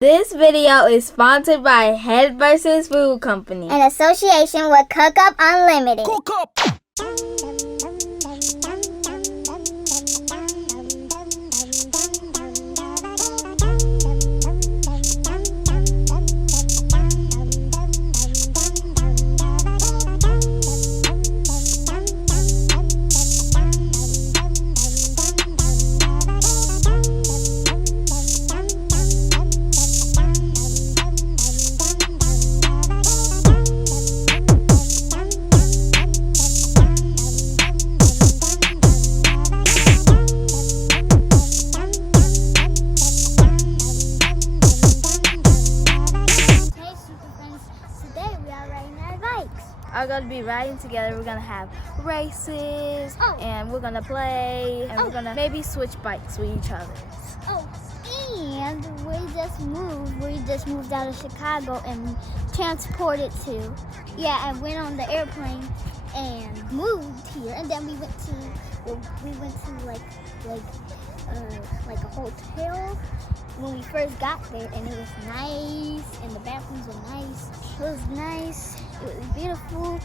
This video is sponsored by Head vs. Food Company in association with Cook Up Unlimited. Cook up! Are going to be riding together. We're going to have races and we're going to play and we're going to maybe switch bikes with each other. And we just moved out of Chicago and transported to and went on the airplane and moved here, and then we went to like a hotel when we first got there, and it was nice and the bathrooms were nice. It was nice. It was beautiful,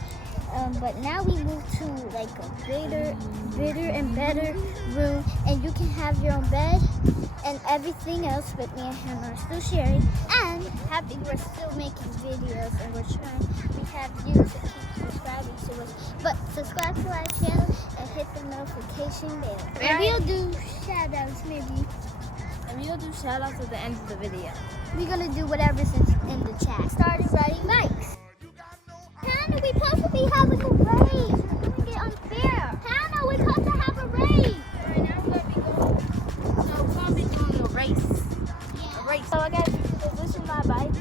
but now we moved to like a bigger and better room, and you can have your own bed and everything else. But me and him are still sharing, and happy we're still making videos, and we have you to keep subscribing to us. But subscribe to our channel and hit the notification bell. And we'll do shout outs maybe. And we'll do shout outs at the end of the video. We're gonna do whatever's in the chat. Started riding bikes. Hannah, we're supposed to be having a race. We're doing it unfair. Hannah, we're supposed to have a race. Alright, now we're going to be doing a race. Yeah. A race. So I got to position my bike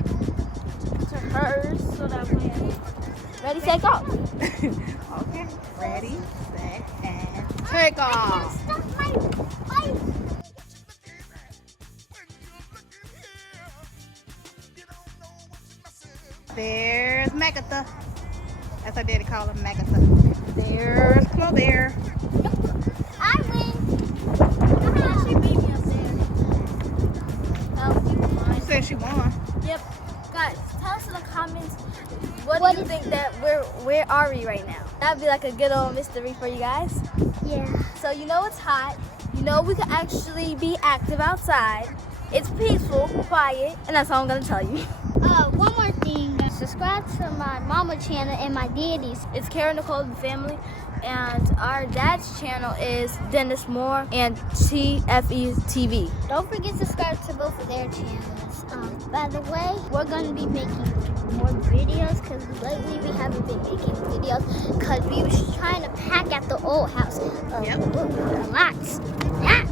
to hers so that way. Ready, set, go. Okay. Ready, set, and take off. Stop my bike. There's Megatha. That's our daddy call him Megatha. There's Chloe there. I win. She beat me up there. She said she won. Yep. Guys, tell us in the comments what do you think that where are we right now? That'd be like a good old mystery for you guys. Yeah. So you know it's hot. You know we can actually be active outside. It's peaceful, quiet, and that's all I'm gonna tell you. One more thing. Subscribe to my mama channel and my daddy's. It's Kara, Nicole, and family, and our dad's channel is Dennis Moore and TFE TV. Don't forget to subscribe to both of their channels. By the way, we're going to be making more videos because lately we haven't been making videos because we were trying to pack at the old house. Lots. Yeah.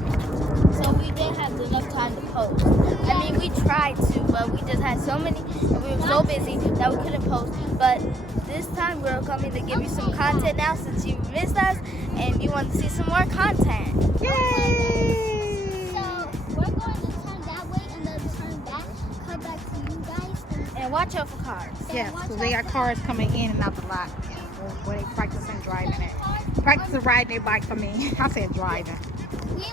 So we didn't have enough time to post. I mean, we tried to, but we just had so many, and we were so busy that we couldn't post. But this time we're coming to give you some content now since you missed us and you want to see some more content. Yay! So we're going to turn that way and then turn back, come back to you guys. And watch out for cars. Yes, because they got cars coming in and out the lot where they practicing driving it. Practicing riding their bike for me. I said driving. We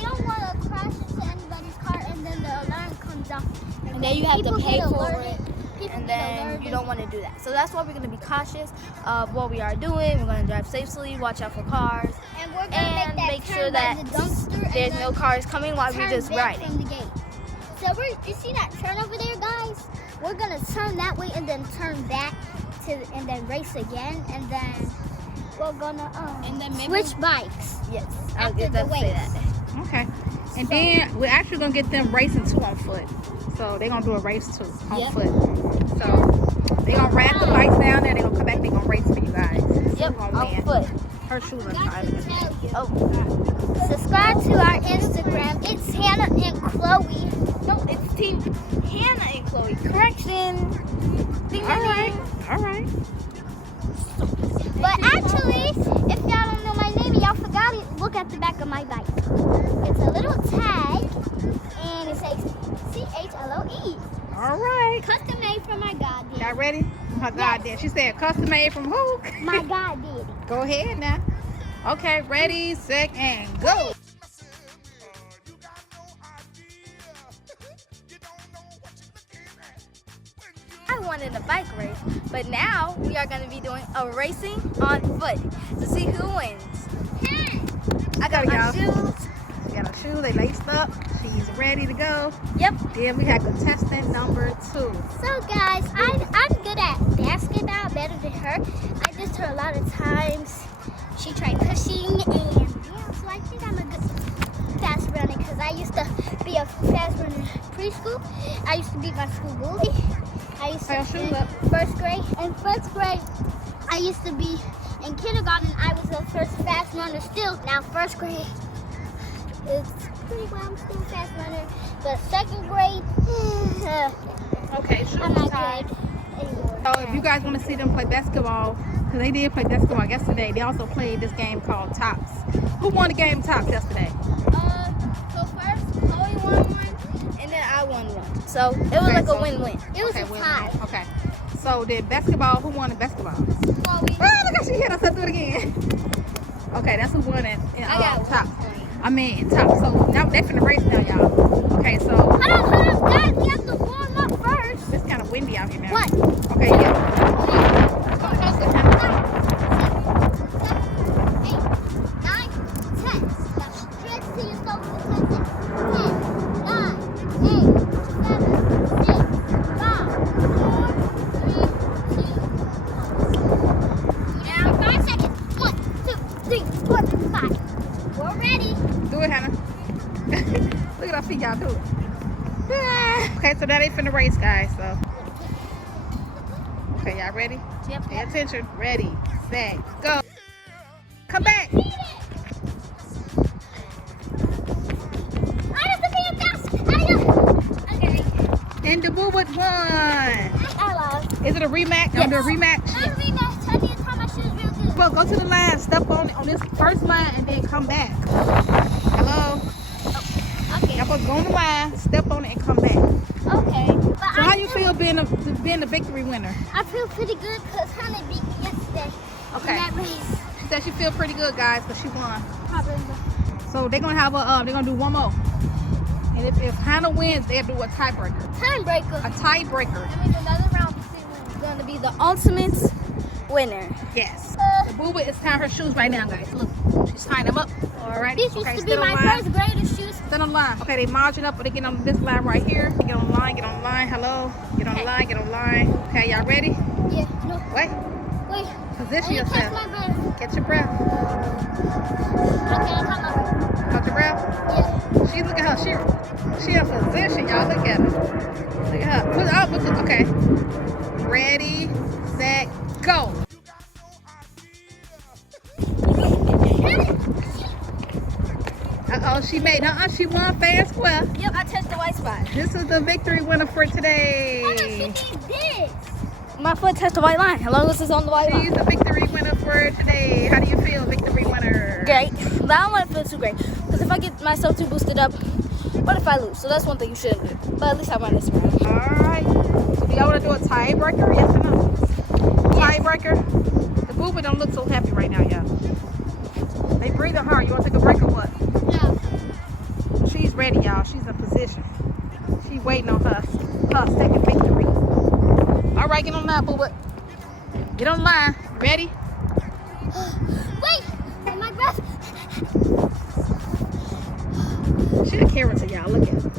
don't want to crash into anybody's car and then the alarm comes off. And then you have to pay for it. People And then you don't want to do that. So that's why we're going to be cautious of what we are doing. We're going to drive safely, watch out for cars, and we're going to make sure that the dumpster there's no cars coming while we're just riding. From the gate. So you see that turn over there, guys? We're going to turn that way and then turn back and then race again, and then we're going to switch bikes. Yes, I'll get that to say that. Okay. And then we're actually going to get them racing too on foot. So they're going to do a race too on foot. So they're going to ride the bikes down there. They're going to come back. They're going to race for you guys. Yep, on foot. Her shoes are tied. Subscribe to our Instagram. It's Hannah and Chloe. No, it's Team Hannah and Chloe. Correction. All right. But actually, if y'all don't know my name, y'all forgot it, look at the back of my bike. It's a little tag, and it says CHLOE. All right. Custom made from my goddaddy. Y'all ready? My goddaddy. She said custom made from who? My goddaddy. Go ahead now. Okay, ready, set, and go. won in a bike race, but now we are going to be doing a racing on foot to see who wins. I got my shoes. We got our shoes, they laced up. She's ready to go. Yep. Then we have contestant number 2. So guys, I'm good at basketball, better than her. I dissed her a lot of times. She tried pushing, and yeah, so I think I'm a good fast runner because I used to be a fast runner in preschool. I used to be my school bully. I used to be in first grade. In first grade, I used to be in kindergarten. I was the first fast runner still. Now first grade, it's pretty well. I'm still a fast runner. But second grade, Okay, I'm not good anymore. So if you guys want to see them play basketball, because they did play basketball yesterday, they also played this game called Tops. Who won the game Tops yesterday? So first, Chloe won one, and then I won one. So it was like a win-win. It was a win-win. tie. Okay. So then basketball, who won the basketball? Chloe. Oh, look how she hit us. Let's do it again. Okay, that's who won it in I got Tops. I mean, in Tops. So now they finna race now, y'all. Okay, so Hold on, guys. We have to warm up first. it's kind of windy out here now. What? Okay, yeah. Come closer, Hannah. 7, 8, 9, 10. Now stretch to yourself for 10 seconds. 10, 9, 8, 7, 6, 5, 4, 3, 2, 1. Now 5 seconds. 1, 2, 3, 4, 5. We're ready. Do it, Hannah. Look at our feet, y'all. Do it. Yeah. Okay, so now they finna race, guys. So, okay, y'all ready? Yep. Pay attention. Ready, set, go. Come back. I have to be a fast. Okay. And the boo won. I lost. Is it a rematch? Yes. I'm doing a rematch. I'm rematch. I need to tie my shoes real good. Well, go to the line, step on this first line, and then come back. Hello? Okay. Y'all supposed to go on the line, step on it, and come back. Okay. But So how you feel being the victory winner? I feel pretty good because Hannah beat me yesterday Okay. in that race. She said she feel pretty good, guys, because she won. Probably. So they're gonna have they're gonna do one more. And if Hannah wins, they'll do a tiebreaker. Tiebreaker. A tiebreaker. That means another round to see who's going to be the ultimate winner. Yes. The booba is tying her shoes right now, guys. Look, she's tying them up. All right. These used Okay, to be stand on my line. first grader shoes. Stand on the line. Okay, they marching up, but they get on this line right here. Get on the line, get on the line. Hello. Get on the line, get on the line. Okay, y'all ready? Yeah. No. Wait. Wait. Position I need to catch yourself. my breath. Catch your breath. Okay, I caught my breath. Catch your breath. Yeah. She look at her. She in position, y'all. Look at her. Look at her. Okay. Ready, set, go. Uh-oh, she won fair and square. Yep, I touched the white spot. This is the victory winner for today. Hannah, she needs this. My foot touched the white line. As long as it's on the white She's line. the victory winner for today. How do you feel, victory winner? Great. But I don't want to feel too great. Because if I get myself too boosted up, what if I lose? So that's one thing you shouldn't do. But at least I won this round. All right. So do y'all want to do a tiebreaker? Yes or no? Tiebreaker. The booba don't look so happy right now, y'all. They breathing hard. You want to take a break or what? No. She's ready, y'all. She's in position. She's waiting on her second victory. All right, get on the line, booba. Get on the line. Ready? Wait. Hold my breath. She a character, y'all. Look at her.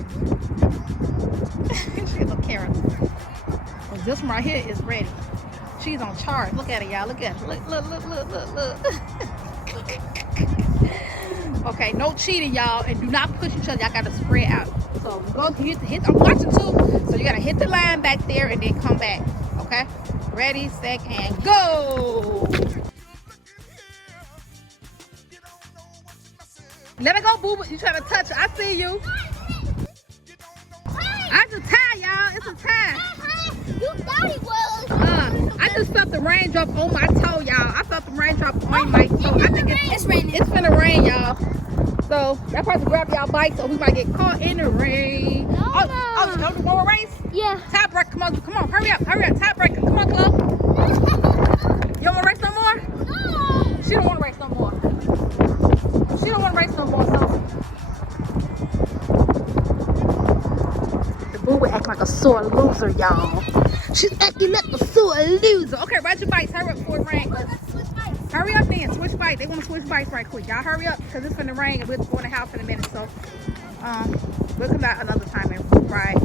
She's a character. Well, this one right here is ready. She's on charge. Look at her, y'all. Look at her. Look. Okay, no cheating, y'all, and do not push each other. Y'all gotta spread out. So go hit. I'm watching too. So you gotta hit the line back there and then come back. Okay? Ready, set, and go. Let her go, boo. You trying to touch her? I see you. I just tie, y'all. It's a tie. You thought it was. I just felt the raindrop on my toe, y'all. I felt the raindrop on my toe. I think it's raining. It's finna rain, y'all. So that person grab y'all bike, so we might get caught in the rain. No. Oh, you don't want to race? Yeah. Tiebreaker, come on, hurry up. Tiebreaker, come on, Chloe. You don't want to race no more? No. She don't want to race no more. She don't want to race no more, so. The boo would act like a sore sore loser, y'all. She's acting like a sore loser. Okay, ride your bikes. Hurry up before it rains. Hurry up then. Switch bikes. They want to switch bikes right quick. Y'all hurry up because it's finna rain and we'll go in the house in a minute. So, we'll come back another time and ride.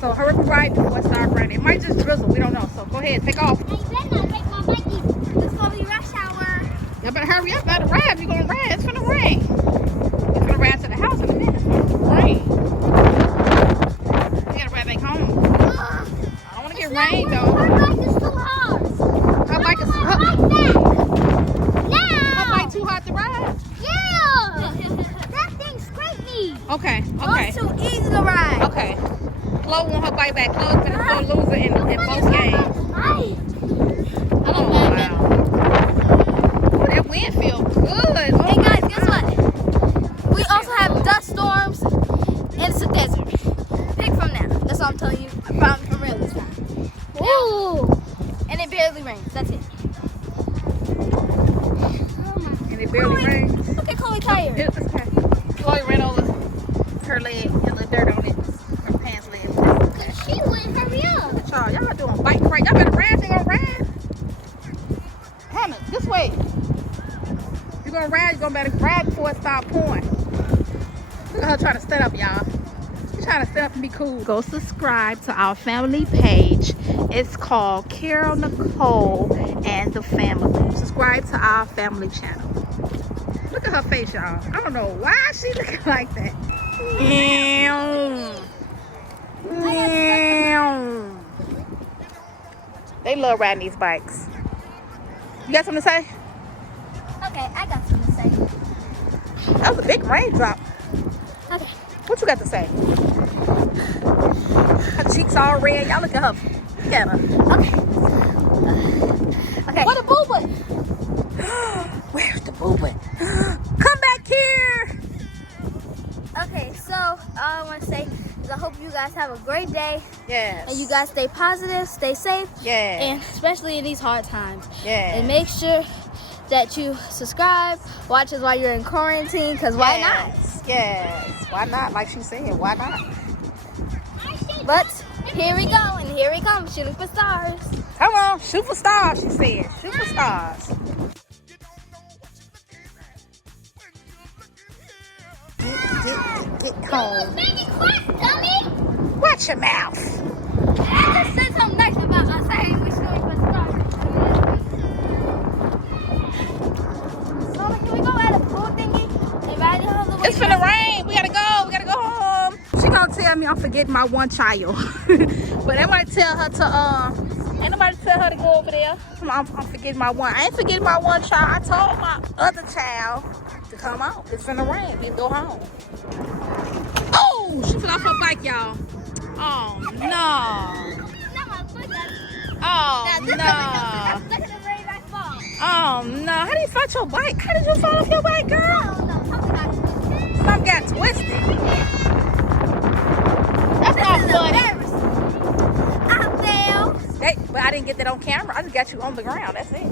So hurry up and ride before it starts raining. It might just drizzle. We don't know. So go ahead. Take off. Hey, you better not break my bike either. It's gonna be rush hour. Y'all better hurry up. Better ride. You're going to ride. It's finna rain. It's finna ride to the house in a minute. It's finna rain. You gotta ride back home. I don't want to get rain though. Her bike is too hard. Her bike is Her bike too hard to ride. Yeah. That thing scraped me. Okay. Oh, it's too easy to ride. Okay. Chloe want her bike back. Chloe's been a sore loser in both games. Oh, wow. Oh, that wind feels good. Oh, Hey guys, guess what? We also have dust storms and it's a desert. Pick from now. That's all I'm telling you. I promise for real this time. Ooh. And it barely rains. That's it. and it barely rains. Look at Chloe tired. It's okay. Chloe ran over her leg and the dirt on it. Her pants leg. She wouldn't hurry up. Look at y'all. Y'all doing bike right. Y'all better ride. They gonna ride. Hannah, this way. You're gonna ride. You're gonna better ride before it starts pouring. Look at her trying to stand up, y'all. She's trying to stand up and be cool. Go subscribe to our family page. It's called Carol, Nicole, and the Family. Subscribe to our family channel. Look at her face, y'all. I don't know why she looking like that. They love riding these bikes. You got something to say? Okay, I got something to say. That was a big raindrop. Okay. What you got to say? Her cheeks all red. Y'all look at her. Look at her. Okay. Where the boo-boo? Where's the boo-boo? Come back here. Okay, so all I want to say is I hope you guys have a great day. Yes. And you guys stay positive, stay safe. Yes. And especially in these hard times. Yes. And make sure that you subscribe, watch us while you're in quarantine, because why not? Yes. Why not? Like she said, why not? But here we go, and here we come, shooting for stars. Come on, shoot for stars, she said. Shoot for stars. Get home. Baby, quack, dummy. Watch your mouth. I just said something nice about us saying we're shooting for stars. So can we go at a pool thingy and ride it all the way? It's finna rain. We gotta go. We gotta go home. She gonna tell me I'm forgetting my one child. But I might tell her to ain't nobody tell her to go over there. I'm forgetting my one. I ain't forgetting my one child. I told my other child to come out. It's finna rain. We can go home. Oh, she fell off her bike, y'all. Oh no. Not my foot, Daddy. Oh no. Look at the rain I fall. Oh no. How did you fall off your bike? How did you fall off your bike, girl? I don't know. Some Something got twisted. got twisted. That's not funny. I fell. Hey, but I didn't get that on camera. I just got you on the ground. That's it.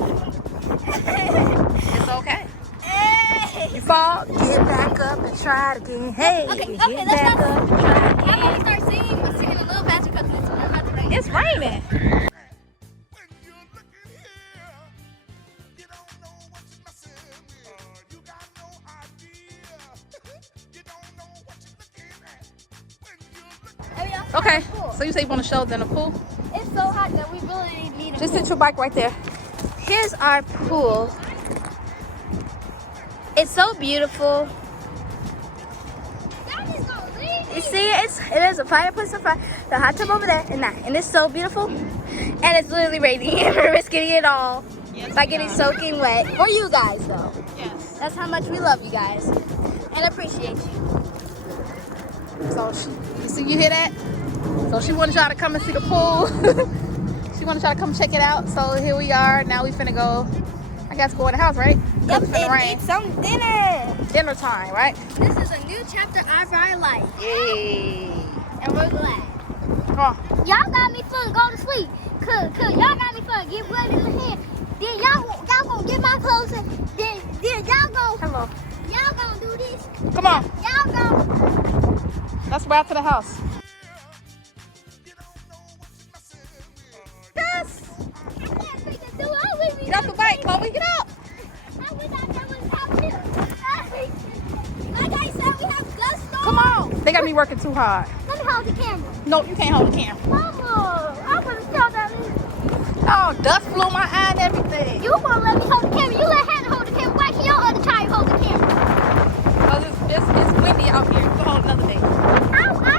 It's okay. Hey. You fall, get back up and try it again. Hey, Okay, get let's back not. up and try it How about we again. start singing, but singing a little faster because it's about to rain. It's raining. Okay, so you say you want to show them the pool? It's so hot that we really need a Just pool. sit your bike right there. Here's our pool. It's so beautiful. Daddy's gonna leave. You see, it is a fireplace and the hot tub over there, and it's so beautiful. And it's literally raining, and we're risking it all by getting soaking wet. For you guys, though. Yes. That's how much we love you guys and appreciate you. So you hear that? So she wanted y'all to come and see the pool. She wanted y'all to come check it out. So here we are. Now we finna go. I guess go in the house, right? Yep, It's finna and rain. eat some dinner. Dinner time, right? This is a new chapter of our life, Yay! and we're glad. Come on. Y'all got me fun go to sleep. Cause y'all got me fun get blood in the hand. Then y'all gonna get my clothes and then Hello. y'all gonna do this. Come on. Y'all gonna Let's ride to the house. Chloe, get up. I wish I was out here. Like I said, we have dust storms. Come on. They got me working too hard. Let me hold the camera. No, you can't hold the camera. Mama, I would have thought that. Oh, dust flew my eye and everything. You won't let me hold the camera. You let Hannah hold the camera. Why can't your other child hold the camera? Because it's windy out here. You can hold another day. I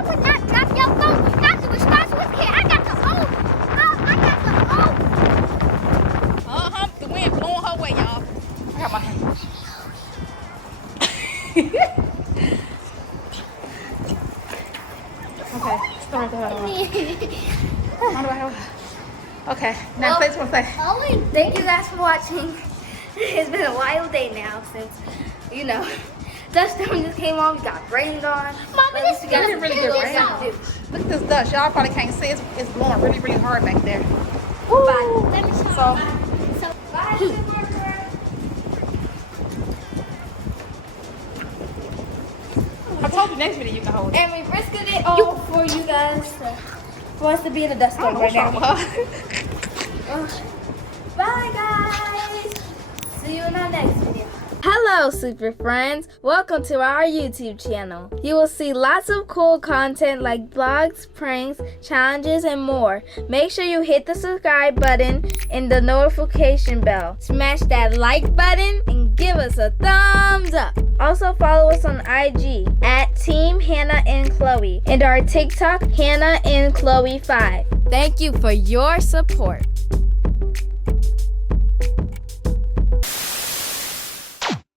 would not drop your phone. Not the responsible kid. I got the phone. I got the phone. The wind blowing her way, y'all. I got my hand. Okay, start Okay, now say what I say. Thank you guys for watching. It's been a wild day now since, you know, dust storm just came on. We got rained on. Mama, But this you guys is really feel good what rain. you gotta do. Look at this dust. Y'all probably can't see it. It's blowing really, really hard back there. Ooh. Let me show So, you. So, I told you next video you can hold it. And we risked it all for you guys. For us to be in a dust I don't storm know right what's now. wrong with her. Bye guys. See you in our next video. Hello super friends, welcome to our YouTube channel. You will see lots of cool content like vlogs, pranks, challenges, and more. Make sure you hit the subscribe button and the notification bell. Smash that like button and give us a thumbs up. Also follow us on IG at Team Hannah and Chloe and our TikTok Hannah and Chloe 5. Thank you for your support.